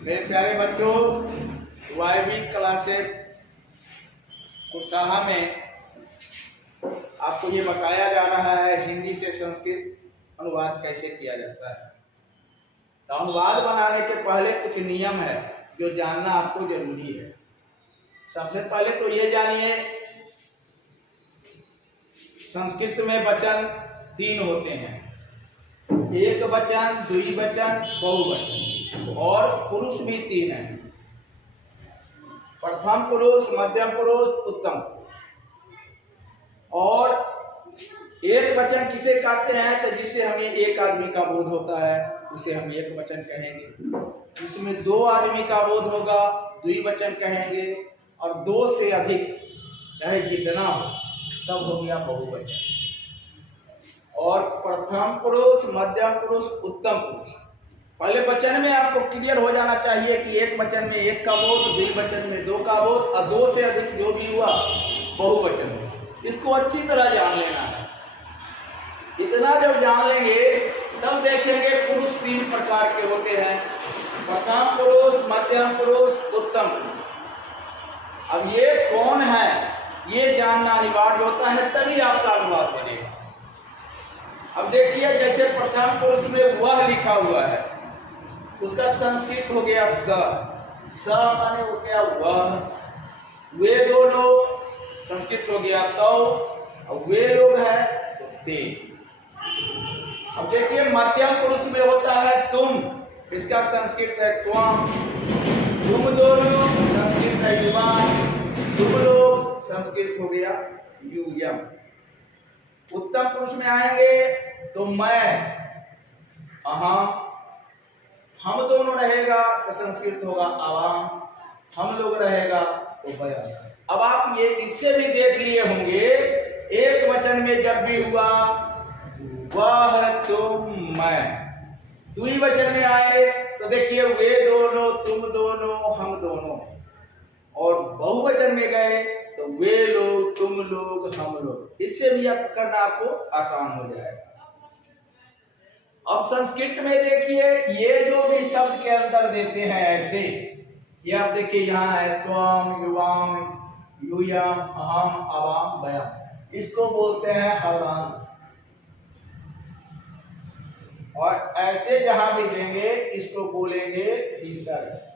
मेरे प्यारे बच्चों, वायवी क्लासेस कुर्साहा में आपको ये बताया जा रहा है हिंदी से संस्कृत अनुवाद कैसे किया जाता है। तो अनुवाद बनाने के पहले कुछ नियम है जो जानना आपको जरूरी है। सबसे पहले तो ये जानिए, संस्कृत में वचन 3 होते हैं, एक वचन, द्विवचन, बहुवचन, और पुरुष भी 3 हैं, प्रथम पुरुष, मध्यम पुरुष, उत्तम पुरुष। और एक वचन किसे कहते हैं? तो जिससे हमें एक आदमी का बोध होता है उसे हम एक वचन कहेंगे। इसमें 2 आदमी का बोध होगा द्विवचन कहेंगे, और 2 से अधिक चाहे जितना हो सब हो गया बहुवचन। और प्रथम पुरुष, मध्यम पुरुष, उत्तम पुरुष। पहले वचन में आपको क्लियर हो जाना चाहिए कि एक वचन में 1 का बोध, द्विवचन में 2 का बोध, और 2 से अधिक जो भी हुआ बहुवचन हो। इसको अच्छी तरह जान लेना है। इतना जब जान लेंगे तब देखेंगे पुरुष 3 प्रकार के होते हैं, प्रथम पुरुष, मध्यम पुरुष, उत्तम पुरुष। अब ये कौन है ये जानना अनिवार्य होता है, तभी आपका अनुवाद बनेगा। अब देखिए, जैसे प्रथम पुरुष में वह लिखा हुआ है, उसका संस्कृत हो गया स माने हो गया वह। वे दोनों संस्कृत हो गया तो, और वे लोग हैं तो ते। अब देखिए, मध्यम पुरुष में होता है तुम, इसका संस्कृत है त्वम। तुम दोनों संस्कृत है युवान, तुम लोग संस्कृत हो गया यूयम। उत्तम पुरुष में आएंगे तो मैं, अहम, हम दोनों रहेगा तो संस्कृत होगा आवाम, हम लोग रहेगा तो बयान। अब आप ये इससे भी देख लिए होंगे, एक वचन में जब भी हुआ वह, तुम, मैं। द्विवचन में आए तो देखिए वे दोनों, तुम दोनों, हम दोनों। और बहुवचन में गए तो वे लोग, तुम लोग, हम लोग। इससे भी अब करना आपको आसान हो जाएगा। अब संस्कृत में देखिए, ये जो भी शब्द के अंदर देते हैं ऐसे, ये आप देखिए यहाँ है त्वम, युवाम, यूयम, अहम, अवाम, बयाम। इसको बोलते हैं हलांत। और ऐसे जहां भी देंगे इसको बोलेंगे विसर्ग।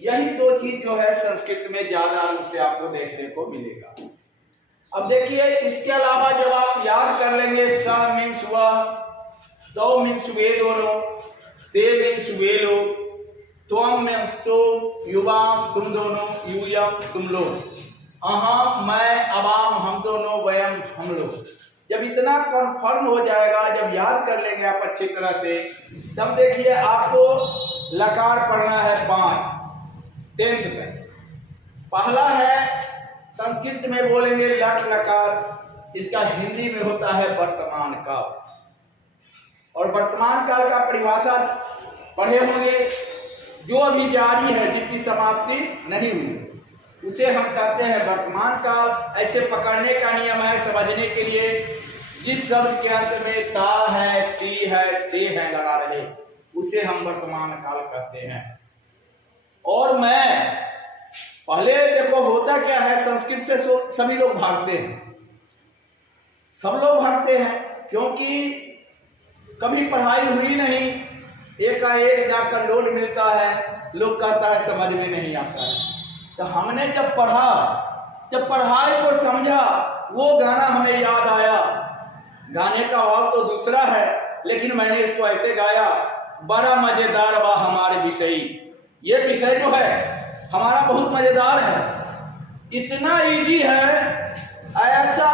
यही 2 चीज जो है संस्कृत में ज्यादा रूप से आपको देखने को मिलेगा। अब देखिए, इसके अलावा जब आप याद कर लेंगे, स मीन्स वह, तो मीन्स वे दोनों, ते मीन्स वे लोग, त्वम मीन्स तुम, युवाम तुम दोनों, यूयम तुम लोग, अहम मैं, अवाम हम दोनों, वयम हम लोग। जब इतना कन्फर्म हो जाएगा, जब याद कर लेंगे आप अच्छी तरह से, तब देखिए आपको लकार पढ़ना है 5 10th तक। पहला है संस्कृत में बोलेंगे लट लकार, इसका हिंदी में होता है वर्तमान काल। और वर्तमान काल का परिभाषा पढ़े होंगे, जो अभी जारी है, जिसकी समाप्ति नहीं हुई, उसे हम कहते हैं वर्तमान काल। ऐसे पकड़ने का नियम है समझने के लिए, जिस शब्द के अंत में ता है, ती है, ते है लगा रहे, उसे हम वर्तमान काल कहते हैं। और मैं, पहले देखो होता क्या है, संस्कृत से सभी लोग भागते हैं, सब लोग भागते हैं, क्योंकि कभी पढ़ाई हुई नहीं, एकाएक जाकर लोड मिलता है, लोग कहता है समझ में नहीं आता है। तो हमने जब पढ़ा, जब पढ़ाई को समझा, वो गाना हमें याद आया। गाने का भाव तो दूसरा है, लेकिन मैंने इसको ऐसे गाया, बड़ा मजेदार बा हमारे विषय। ये विषय जो है हमारा बहुत मजेदार है, इतना इजी है, ऐसा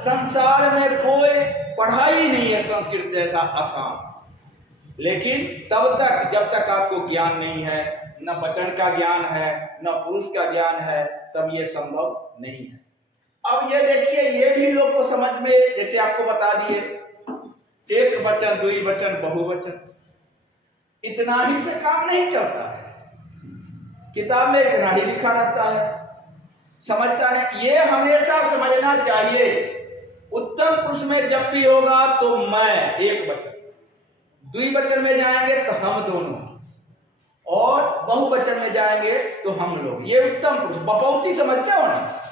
संसार में कोई पढ़ाई नहीं है संस्कृत जैसा आसान। लेकिन तब तक, जब तक आपको ज्ञान नहीं है, न वचन का ज्ञान है, न पुरुष का ज्ञान है, तब ये संभव नहीं है। अब ये देखिए, ये भी लोग को समझ में, जैसे आपको बता दिए, एक वचन, द्विवचन, बहुवचन, इतना ही से काम नहीं चलता है। किताब में इतना ही लिखा रहता है, समझता नहीं। ये हमेशा समझना चाहिए, उत्तम पुरुष में जब भी होगा तो मैं, एक वचन, द्विवचन में जाएंगे तो हम दोनों, और बहुवचन में जाएंगे तो हम लोग। ये उत्तम पुरुष। बपौती समझते हो ना,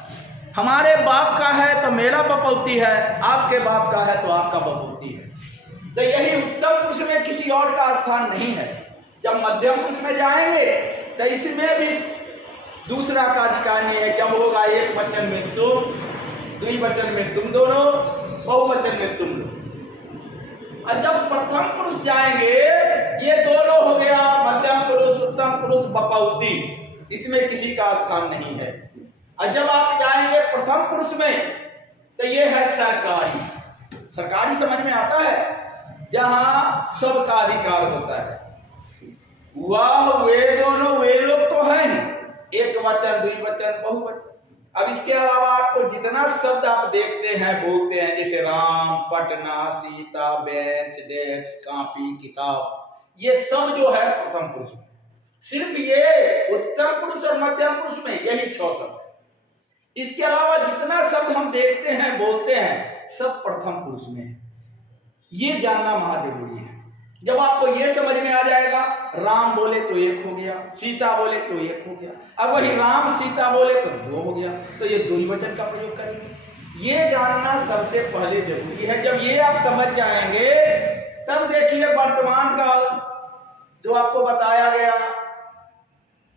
हमारे बाप का है तो मेरा बपौती है, आपके बाप का है तो आपका बपौती है। तो यही उत्तम पुरुष में किसी और का स्थान नहीं है। जब मध्यम पुरुष में जाएंगे तो इसमें भी दूसरा का अधिकार नहीं है। जब होगा एक वचन में तुम, द्विवचन में तुम दोनों, बहुवचन में तुम लोग। और जब प्रथम पुरुष जाएंगे, ये दोनों हो गया, मध्यम पुरुष, उत्तम पुरुष, बपौती, इसमें किसी का स्थान नहीं है। और जब आप जाएंगे प्रथम पुरुष में तो ये है सरकारी। सरकारी समझ में आता है, जहां सबका अधिकार होता है। वह वे दोनों वे लोग तो हैं, एक वचन, द्विवचन, बहुवचन। अब इसके अलावा आपको जितना शब्द आप देखते हैं, बोलते हैं, जैसे Ram, Patna, Sita, bench, desk, copy, किताब, ये सब जो है प्रथम पुरुष में। सिर्फ ये उत्तम पुरुष और मध्यम पुरुष में यही 6 शब्द है। इसके अलावा जितना शब्द हम देखते हैं, बोलते हैं, सब प्रथम पुरुष में है। ये जानना महाजरूरी है। जब आपको ये समझ में आ जाएगा, राम बोले तो एक हो गया, सीता बोले तो एक हो गया, अब वही राम सीता बोले तो 2 हो गया, तो ये द्विवचन का प्रयोग करेंगे। ये जानना सबसे पहले जरूरी है। जब ये आप समझ जाएंगे, तब देखिए वर्तमान काल जो आपको बताया गया,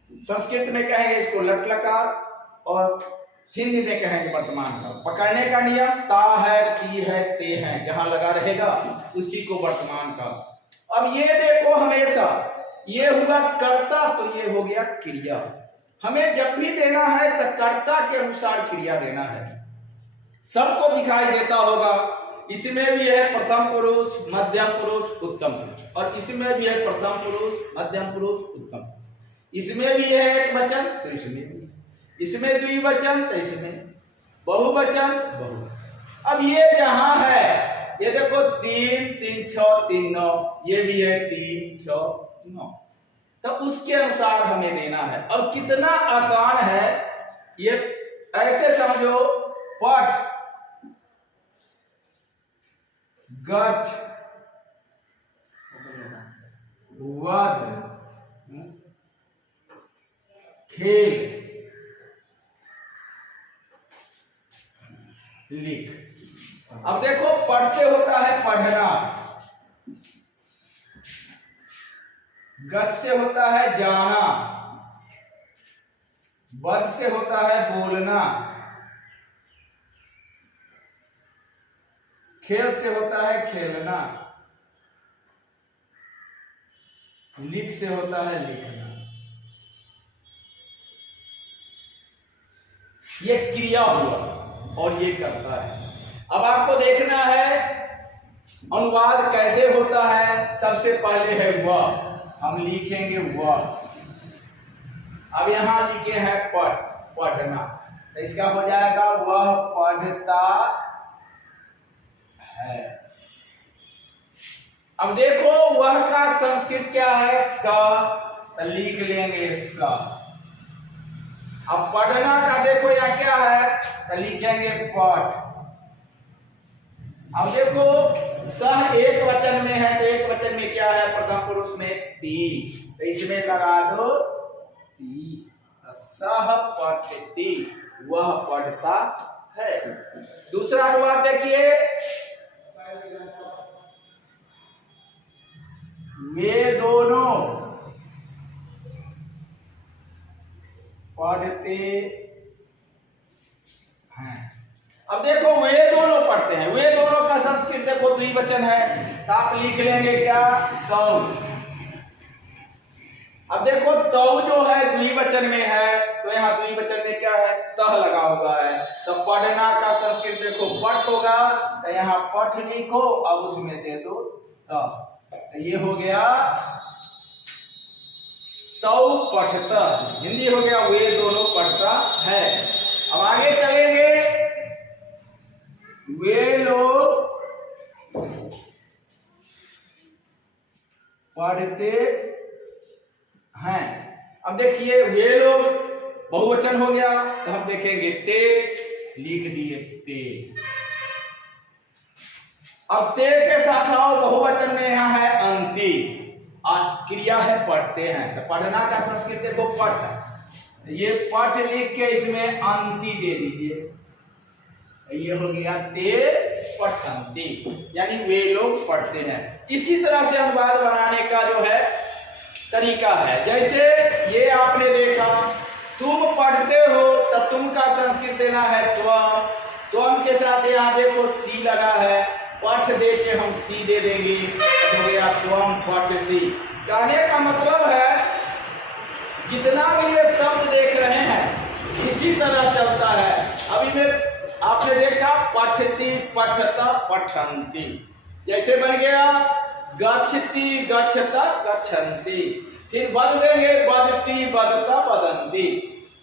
संस्कृत में कहेंगे इसको लट लकार, और हिंदी में कहेंगे वर्तमान काल। पकड़ने का नियम ता है, ती है, ते है, जहां लगा रहेगा उसी को वर्तमान काल। अब ये देखो, हमेशा ये हुआ कर्ता तो ये हो गया क्रिया। हमें जब भी देना है तो कर्ता के अनुसार क्रिया देना है। सबको दिखाई देता होगा, इसमें भी है प्रथम पुरुष, मध्यम पुरुष, उत्तम पुरुष, और इसमें भी है प्रथम पुरुष, मध्यम पुरुष, उत्तम। इसमें भी है एक वचन तो इसमें भी, इसमें द्विवचन तो इसमें बहुवचन, बहुवचन। अब ये जहां है, ये देखो 3, 3, 6, 3, 9, ये भी है 3, 6, 9, तो उसके अनुसार हमें देना है। और कितना आसान है ये, ऐसे समझो, पट, गच, वध, खेल, लिख। अब देखो, पढ़ते होता है पढ़ना, गस से होता है जाना, बद से होता है बोलना, खेल से होता है खेलना, लिख से होता है लिखना। ये क्रिया हुआ और ये करता है। अब आपको देखना है अनुवाद कैसे होता है। सबसे पहले है वह, हम लिखेंगे वह। अब यहां लिखे हैं पढ़, पढ़ना, तो इसका हो जाएगा वह पढ़ता है। अब देखो, वह का संस्कृत क्या है, स, तो लिख लेंगे स। अब पढ़ना का देखो यहाँ क्या है, तो लिखेंगे पढ़। अब देखो, सह एक वचन में है, तो एक वचन में क्या है, प्रथम पुरुष में ती, तो इसमें लगा दो ती। सह पठती, वह पढ़ता है। दूसरा अनुवाद देखिए, वे दोनों पढ़ते हैं। अब देखो, वे दोनों पढ़ते हैं, वे दोनों का संस्कृत देखो द्विवचन है, तो आप लिख लेंगे क्या, तौ। अब देखो, तौ जो है द्विवचन में है, तो यहाँ द्विवचन में क्या है, तह लगा हुआ है, तो पढ़ना का संस्कृत देखो पठ होगा, तो यहाँ पठ लिखो, अब उसमें दे दो तह, तो ये हो गया तौ पठता। हिंदी हो गया वे दोनों पढ़ता है। अब आगे चलेंगे, वे लोग पढ़ते हैं। अब देखिए, वे लोग बहुवचन हो गया, तो हम देखेंगे ते, लिख दिए ते। अब ते के साथ आओ, बहुवचन में यहाँ है अंति, क्रिया है पढ़ते हैं, तो पढ़ना का संस्कृत देखो पठ, ये पठ लिख के इसमें अंति दे दीजिए, ये हो गया ते पठंती, यानी वे लोग पढ़ते हैं। इसी तरह से अनुवाद बनाने का जो है तरीका है। जैसे ये आपने देखा, तुम पढ़ते हो तो तुम का संस्कृत देना है त्वम, त्वम के साथ यहाँ देखो सी लगा है, पठ दे के हम सी दे देंगे, तो हो गया त्वम पठ सी। कहने का मतलब है जितना भी ये शब्द देख रहे हैं इसी तरह चलता है। अभी में आपने देखा पठती पठता पठंती, जैसे बन गया गच्छति गच्छता गच्छन्ति, फिर बद देंगे बदती बदता बदंती,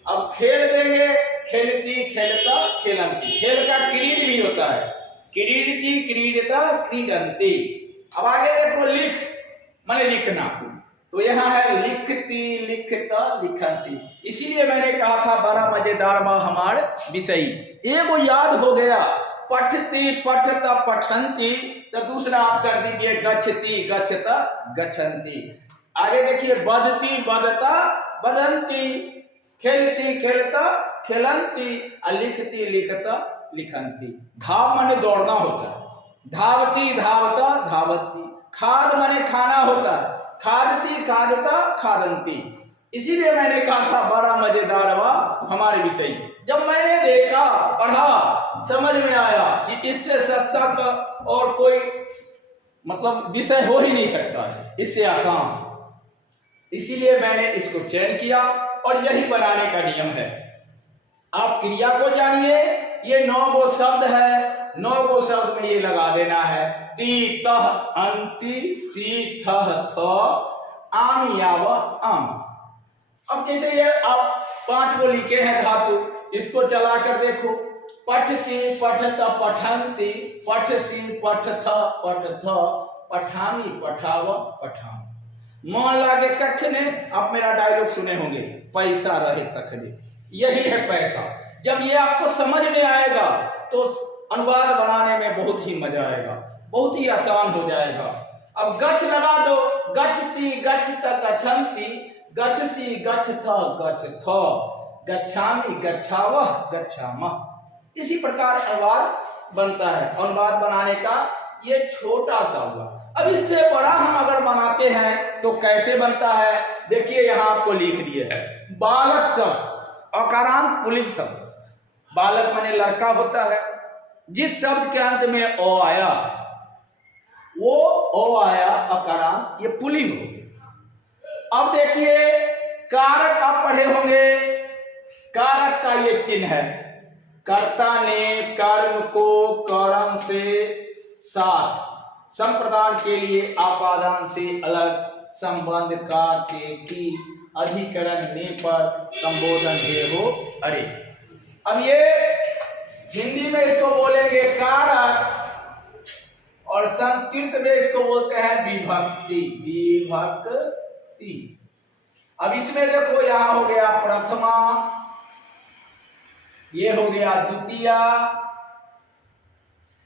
अब खेल देंगे खेलती खेलता खेलंती, खेल का क्रीड भी होता है, क्रीडती क्रीडता क्रीडंती। अब आगे देखो लिख माने लिखना, तो यहाँ है लिखती लिखता लिखंती, इसीलिए मैंने कहा था बड़ा मजेदार बा हमार विषय। एगो याद हो गया पठती पठता पठंती, तो दूसरा आप कर दीजिए गच्छती गच्छता गच्छन्ती। आगे देखिए बदती बदता बदंती, खेलती खेलता खेलंती, लिखती लिखता लिखंती। धाव माने दौड़ना होता है, धावती धावता धावती, खाद माने खाना होता है, खादती खादता खादंती। इसीलिए मैंने कहा था बड़ा मजेदार हुआ हमारे विषय। जब मैंने देखा पढ़ा समझ में आया कि इससे सस्ता का और कोई मतलब विषय हो ही नहीं सकता है, इससे आसान, इसीलिए मैंने इसको चयन किया और यही बनाने का नियम है। आप क्रिया को जानिए, ये 9 गो शब्द है, 9 गो शब्द में ये लगा देना है ती तह अंति सी थह थ आम याव आम। अब जैसे ये आप 5 गो लिखे हैं धातु, इसको चला कर देखो, पठती पठत पठंती पठसी पठथ पठथ पठामी पठाव पठाम। मन लागे कखने, आप मेरा डायलॉग सुने होंगे, पैसा रहे तखने, यही है पैसा। जब ये आपको समझ में आएगा तो अनुवाद बनाने में बहुत ही मजा आएगा, बहुत ही आसान हो जाएगा। अब गच्छ लगा दो, गच्छती गच्छत गच्छन्ति, गच्छसी गच्छथ गच्छथ, गच्छामि गच्छावह गच्छामः। इसी प्रकार अनुवाद बनता है। अनुवाद बनाने का ये छोटा सा हुआ। अब इससे बड़ा हम अगर बनाते हैं तो कैसे बनता है, देखिए यहाँ आपको लिख दिए है बालक शब्द अकारांत पुल्लिंग शब्द, बालक माने लड़का होता है, जिस शब्द के अंत में ओ आया वो ओ आया अकारांत, ये पुल्लिंग हो गया। अब देखिए कारक आप पढ़े होंगे, कारक का ये चिन्ह है, कर्ता ने कर्म को कर्म से साथ संप्रदान के लिए आपादान से अलग संबंध का के की अधिकरण ने पर संबोधन है हो अरे। अब ये हिंदी में इसको बोलेंगे कारक और संस्कृत में इसको बोलते हैं विभक्ति, विभक्ति। अब इसमें देखो यहाँ हो गया प्रथमा, ये हो गया द्वितीया,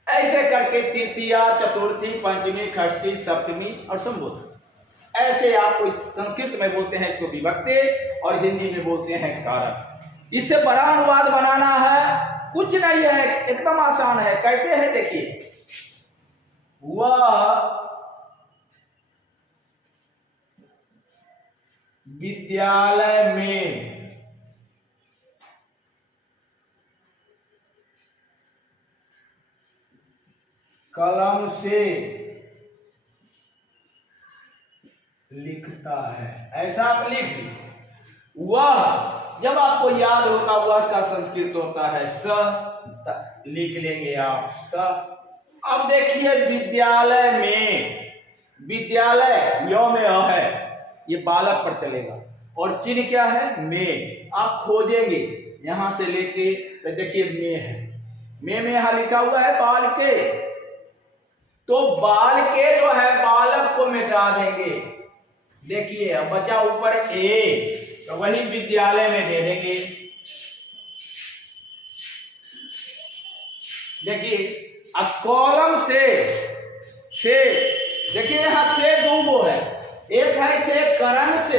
ऐसे करके तृतीया चतुर्थी पंचमी षष्ठी सप्तमी और संबोधन, ऐसे आपको संस्कृत में बोलते हैं इसको विभक्ति और हिंदी में बोलते हैं कारक। इससे बड़ा अनुवाद बनाना है कुछ नहीं है, एकदम आसान है। कैसे है देखिए, वह विद्यालय में कलम से लिखता है, ऐसा आप लिख। वह जब आपको याद होगा वह का संस्कृत होता है स, लिख लेंगे आप स। अब देखिए विद्यालय में, विद्यालय यो में अ है, ये बालक पर चलेगा और चिन्ह क्या है में। आप खोजेंगे यहां से लेके तो देखिए में है, में यहां लिखा हुआ है बाल के, तो बाल के जो है बालक को मिटा देंगे। देखिए अब बचा ऊपर ए, तो वही विद्यालय में दे देंगे। देखिए अब कॉलम से से, देखिए यहाँ से दो गो है, एक है से करण से,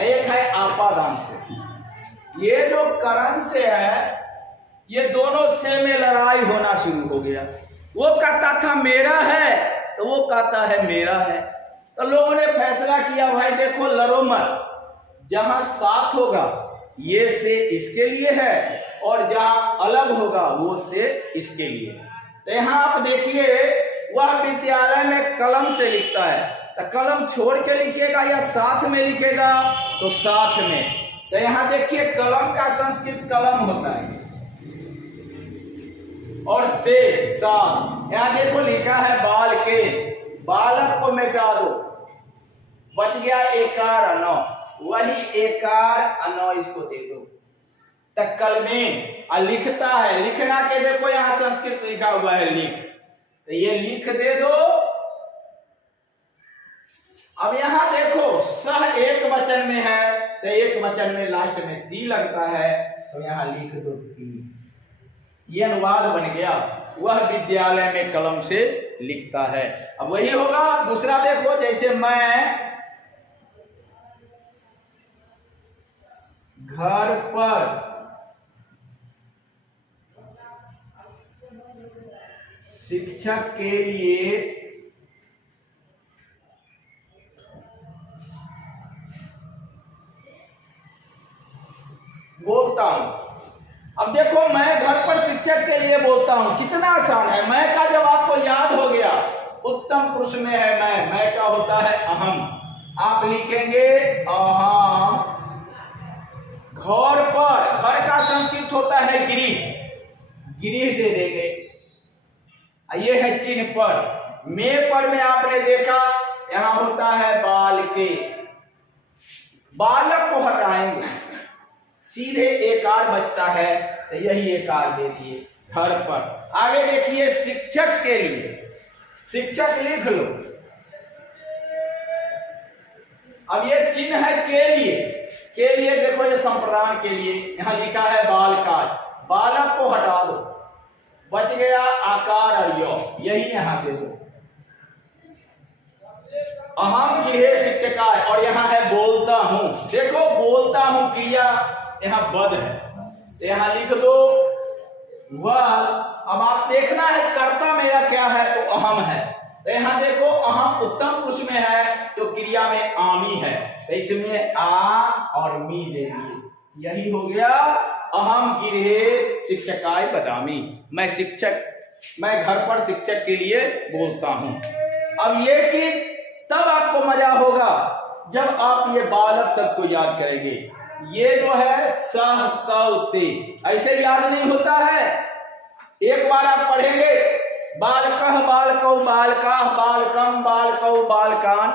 एक है आपादान से। ये जो करण से है, ये दोनों से में लड़ाई होना शुरू हो गया। वो कहता था मेरा है, तो वो कहता है मेरा है। तो लोगों ने फैसला किया भाई देखो लड़ो मत, जहां साथ होगा ये से इसके लिए है और जहां अलग होगा वो से इसके लिए है। तो यहाँ आप देखिए वह विद्यालय में कलम से लिखता है, तो कलम छोड़ के लिखेगा या साथ में लिखेगा, तो साथ में। तो यहाँ देखिए कलम का संस्कृत कलम होता है और से साथ। यहाँ देखो लिखा है बाल के, बालक को मिटा दो, बच गया एकार अनो, वही एकार अनो इसको दे दो। तक्कल में लिखता है, लिखना के देखो यहाँ संस्कृत लिखा हुआ है लिख, तो ये लिख दे दो। अब यहाँ देखो सह एक वचन में है, तो एक वचन में लास्ट में ती लगता है, तो यहाँ लिख दो ती। ये अनुवाद बन गया, वह विद्यालय में कलम से लिखता है। अब वही होगा दूसरा, देखो जैसे मैं घर पर शिक्षक के लिए बोलता हूं। अब देखो मैं घर पर शिक्षक के लिए बोलता हूं, कितना आसान है। मैं का जब आपको याद हो गया, उत्तम पुरुष में है मैं का होता है अहम, आप लिखेंगे अहम। घर पर, घर का संस्कृत होता है गिरी, गिरी दे देंगे। ये है चिन्ह पर, में पर में आपने देखा यहां होता है बाल के, बालक को हटाएंगे, सीधे एकार बचता है, तो यही एकार दे दिए घर पर। आगे देखिए शिक्षक के लिए, शिक्षक लिख लो। अब ये चिन्ह है के लिए देखो ये संप्रदान के लिए, यहां लिखा है बाल का, बालक को हटा दो, बच गया आकार और यो, यही यहां दे दो। अहम गृह शिक्षकाय, और यहां है बोलता हूं, देखो बोलता हूं क्रिया यहां बद है, तो यहां लिख दो वह। अब आप देखना है कर्ता मेरा क्या है, तो अहम है, तो यहां देखो अहम उत्तम पुरुष में है, तो क्रिया में आमी है, तो इसमें आ और मी दे दिए, यही हो गया अहम गृहे शिक्षकाय बदामी। मैं घर पर शिक्षक के लिए बोलता हूं। अब ये चीज तब आपको मजा होगा जब आप ये बालक सबको याद करेंगे। ये जो है सह तव ते, ऐसे याद नहीं होता है। एक बार आप पढ़ेंगे बालकः बालकौ बालकाः बालकम बालकौ बालकान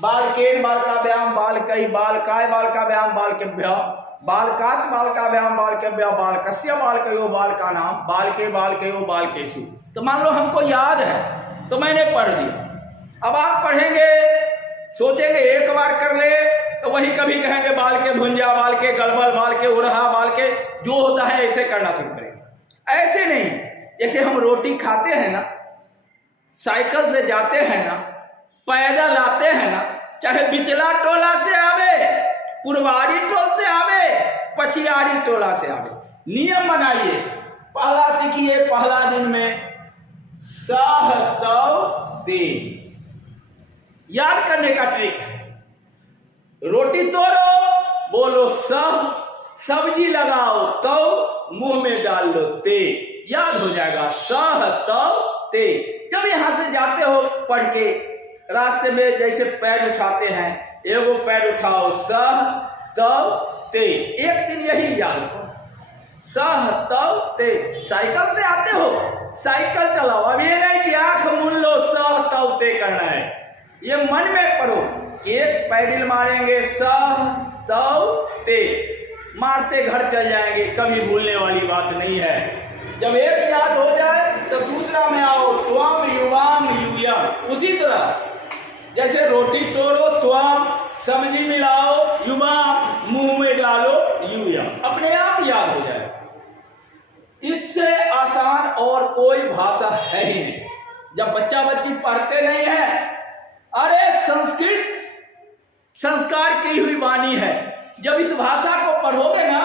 बालकेन बालकाभ्याम बालकै बालकाय बालकाभ्याम बालकेभ्यः बालकात् बालकाभ्याम बालकेभ्यः बालकस्य बालकयो बालकानां बालके बालकयो बालकेषु। तो मान लो हमको याद है तो मैंने पढ़ दिया। अब आप पढ़ेंगे सोचेंगे एक बार कर ले, तो वही कभी कहेंगे बाल के भुंजा, बाल के गलबल, बाल के उड़हा, बाल के जो होता है ऐसे करना शुरू करेंगे। ऐसे नहीं, जैसे हम रोटी खाते हैं ना, साइकिल से जाते हैं ना, पैदल आते हैं ना, चाहे बिचला टोला से आवे, पुरवारी टोल से आवे, पछियारी टोला से आवे, नियम बनाइए। पहला सीखिए, पहला दिन में सह तव ते, याद करने का ट्रिक है। रोटी तोड़ो, बोलो सह, सब्जी लगाओ तो मुंह में डाल लो ते, याद हो जाएगा सह तव ते। जब यहां से जाते हो पढ़ के, रास्ते में जैसे पैर उठाते हैं, एगो पैर उठाओ सह तव ते, एक दिन यही याद रखो सह तव ते। साइकिल से आते हो, साइकिल चलाओ, अब ये नहीं कि आंख मूंद लो सह तव ते करना है, ये मन में पढ़ो कि एक पैडल मारेंगे सह तव ते, मारते घर चल जाएंगे, कभी भूलने वाली बात नहीं है। जब एक याद हो जाए तो दूसरा में आओ त्वम युवाम यूयम। उसी तरह जैसे रोटी सोरो त्वम, सब्जी मिलाओ युवाम, मुंह में डालो यूयम, अपने आप याद हो जाए। इससे आसान और कोई भाषा है ही नहीं। जब बच्चा बच्ची पढ़ते नहीं है, अरे संस्कृत संस्कार की हुई वाणी है, जब इस भाषा को पढ़ोगे ना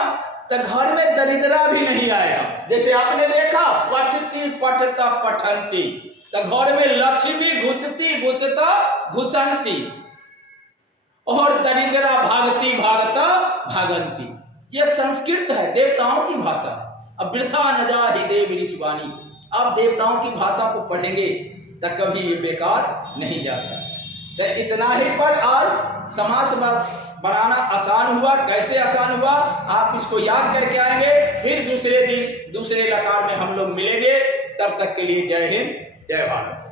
तो घर में दरिद्रा भी नहीं आएगा। जैसे आपने देखा पठती पठता पठंती, तो घर में लक्ष्मी घुसती घुसता घुसंती और दरिद्रा भागती भागता भागंती। यह संस्कृत है, देवताओं की भाषा है। अब वृथा न जा ही देव ऋषिवाणी, आप देवताओं की भाषा को पढ़ेंगे तो कभी ये बेकार नहीं जाता। तो इतना ही पर आज समास बनाना आसान हुआ। कैसे आसान हुआ, आप इसको याद करके आएंगे, फिर दूसरे दिन दूसरे लकार में हम लोग मिलेंगे। तब तक के लिए जय हिंद, जय भारत।